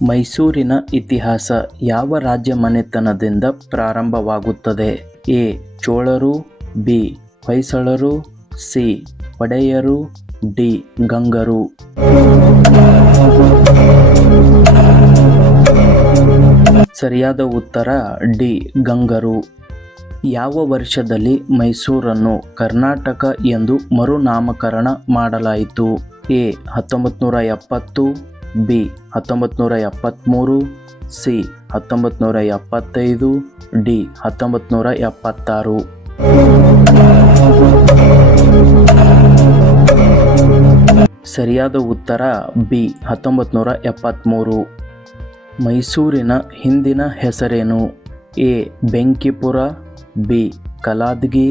ಮೈಸೂರಿನ ಇತಿಹಾಸ ಯಾವ ರಾಜ್ಯ ಮನೆತನದಿಂದ ಪ್ರಾರಂಭವಾಗುತ್ತದೆ? ಎ. ಚೋಳರು, ಬಿ. ಹೊಯ್ಸಳರು, ಸಿ. ಒಡೆಯರು, ಡಿ. ಗಂಗರು. ಸರಿಯಾದ ಉತ್ತರ ಡಿ. ಗಂಗರು. ಯಾವ ವರ್ಷದಲ್ಲಿ ಮೈಸೂರನ್ನು ಕರ್ನಾಟಕ ಎಂದು ಮರುನಾಮಕರಣ ಮಾಡಲಾಯಿತು? ಎ. 1970, ಬಿ. 1973, ಸಿ. 1975, ಡಿ. 1976. ಸರಿಯಾದ ಉತ್ತರ ಬಿ. 1973. ಮೈಸೂರಿನ ಹಿಂದಿನ ಹೆಸರೇನು? A. Benkipura, B. Kaladagi,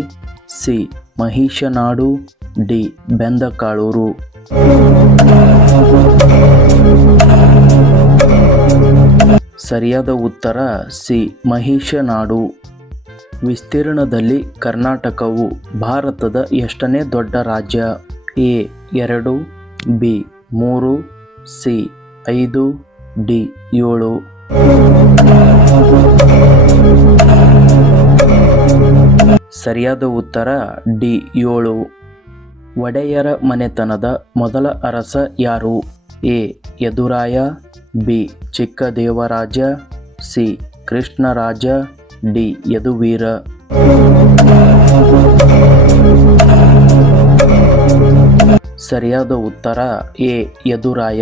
C. Mahishanadu, D. Bendakaluru. ಸರಿಯಾದ ಉತ್ತರ ಸಿ. ಮಹಿಷನಾಡು. ವಿಸ್ತೀರ್ಣದಲ್ಲಿ ಕರ್ನಾಟಕವು ಭಾರತದ ಎಷ್ಟನೇ ದೊಡ್ಡ ರಾಜ್ಯ? ಎ. 2, ಬಿ. 3, ಸಿ. 5, ಡಿ. 7. ಸರಿಯಾದ ಉತ್ತರ ಡಿ. 7. ಒಡೆಯರ ಮನೆತನದ ಮೊದಲ ಅರಸ ಯಾರು? A. Yaduraya, B. Chikkadevaraja, C. Krishnaraja, D. Yaduveera. ಸರಿಯಾದ ಉತ್ತರ ಎ. ಯದುರಾಯ.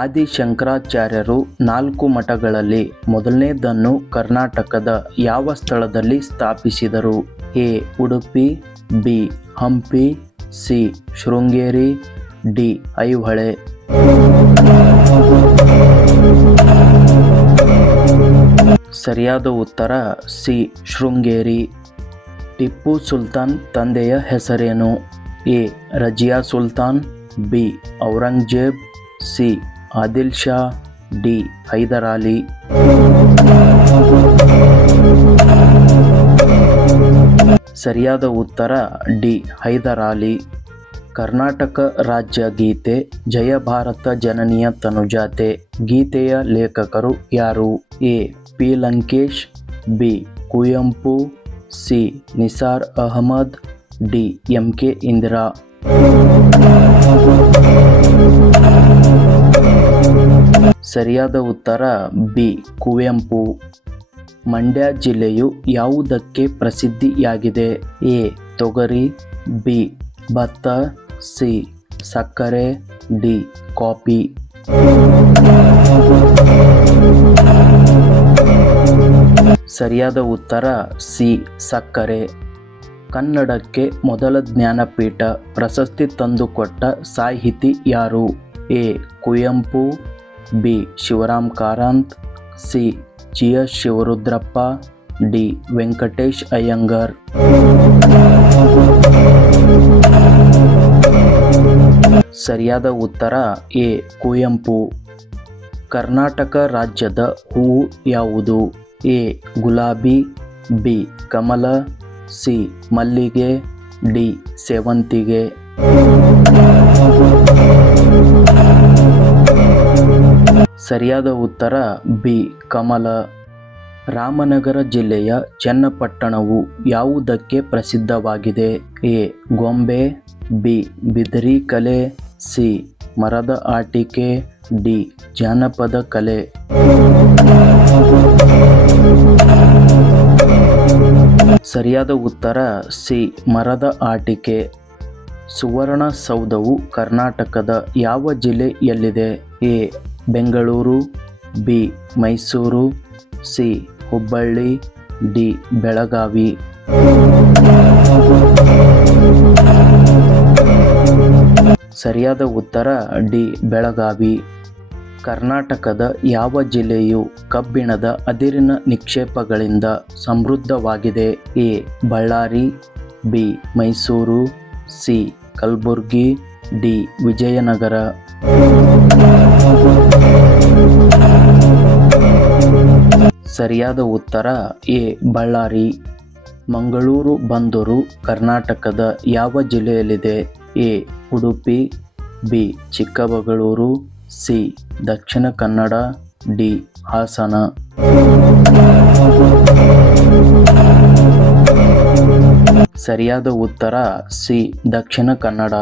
ಆದಿಶಂಕರಾಚಾರ್ಯರು 4 ಮಠಗಳಲ್ಲಿ ಮೊದಲನೇದನ್ನು ಕರ್ನಾಟಕದ ಯಾವ ಸ್ಥಳದಲ್ಲಿ ಸ್ಥಾಪಿಸಿದರು? A. Udupi, B. Hampi, C. Sringeri, D. Aihole. ಸರಿಯಾದ ಉತ್ತರ ಸಿ. ಶೃಂಗೇರಿ. ಟಿಪ್ಪು ಸುಲ್ತಾನ್ ತಂದೆಯ ಹೆಸರೇನು? A. Razia Sultan, B. Aurangzeb, C. Adil Shah, D. Hyder Ali. ಸರಿಯಾದ ಉತ್ತರ ಡಿ. ಹೈದರಾಲಿ. ಕರ್ನಾಟಕ ರಾಜ್ಯ ಗೀತೆ ಜಯ ಭಾರತ ಜನನಿಯ ತನುಜಾತೆ ಗೀತೆಯ ಲೇಖಕರು ಯಾರು? A. P. Lankesh, B. Kuvempu, C. Nisar Ahmed, D. M. K. Indira. ಸರಿಯಾದ ಉತ್ತರ ಬಿ. ಕುವೆಂಪು. ಮಂಡ್ಯ ಜಿಲ್ಲೆಯು ಯಾವುದಕ್ಕೆ ಪ್ರಸಿದ್ಧಿಯಾಗಿದೆ? ಎ. ತೊಗರಿ, ಬಿ. ಭತ್ತ, ಸಿ. ಸಕ್ಕರೆ, ಡಿ. ಕಾಫಿ. ಸರಿಯಾದ ಉತ್ತರ ಸಿ. ಸಕ್ಕರೆ. ಕನ್ನಡಕ್ಕೆ ಮೊದಲ ಜ್ಞಾನಪೀಠ ಪ್ರಶಸ್ತಿ ತಂದುಕೊಟ್ಟ ಸಾಹಿತಿ ಯಾರು? A. Kuvempu, B. Shivaram Karanth, C. G. S. Shivarudrappa, D. Venkatesh Iyengar. ಸರಿಯಾದ ಉತ್ತರ ಎ. ಕುವೆಂಪು. ಕರ್ನಾಟಕ ರಾಜ್ಯದ ಹೂವು ಯಾವುದು? ಎ. ಗುಲಾಬಿ, ಬಿ. ಕಮಲ, ಸಿ. ಮಲ್ಲಿಗೆ, ಡಿ. ಸೇವಂತಿಗೆ. ಸರಿಯಾದ ಉತ್ತರ ಬಿ. ಕಮಲ. ರಾಮನಗರ ಜಿಲ್ಲೆಯ ಚನ್ನಪಟ್ಟಣವು ಯಾವುದಕ್ಕೆ ಪ್ರಸಿದ್ಧವಾಗಿದೆ? ಎ. ಗೊಂಬೆ, ಬಿ. ಬಿದಿರಿ ಕಲೆ, ಸಿ. ಮರದ ಆಟಿಕೆ, ಡಿ. ಜಾನಪದ ಕಲೆ. ಸರಿಯಾದ ಉತ್ತರ ಸಿ. ಮರದ ಆಟಿಕೆ. ಸುವರ್ಣಸೌಧವು ಕರ್ನಾಟಕದ ಯಾವ ಜಿಲ್ಲೆಯಲ್ಲಿದೆ? A. Bengaluru, B. Mysuru, C. Hubballi, D. Belagavi. ಸರಿಯಾದ ಉತ್ತರ ಡಿ. ಬೆಳಗಾವಿ. ಕರ್ನಾಟಕದ ಯಾವ ಜಿಲ್ಲೆಯು ಕಬ್ಬಿಣದ ಅದಿರಿನ ನಿಕ್ಷೇಪಗಳಿಂದ ಸಮೃದ್ಧವಾಗಿದೆ? A. Ballari, B. Mysuru, C. Kalaburagi, D. Vijayanagara. ಸರಿಯಾದ ಉತ್ತರ ಎ. ಬಳ್ಳಾರಿ. ಮಂಗಳೂರು ಬಂದರು ಕರ್ನಾಟಕದ ಯಾವ ಜಿಲ್ಲೆಯಲ್ಲಿದೆ? A. Udupi, B. Chikkamagaluru, C. Dakshina Kannada, D Hassan. ಸರಿಯಾದ ಉತ್ತರ ಸಿ ದಕ್ಷಿಣ ಕನ್ನಡ.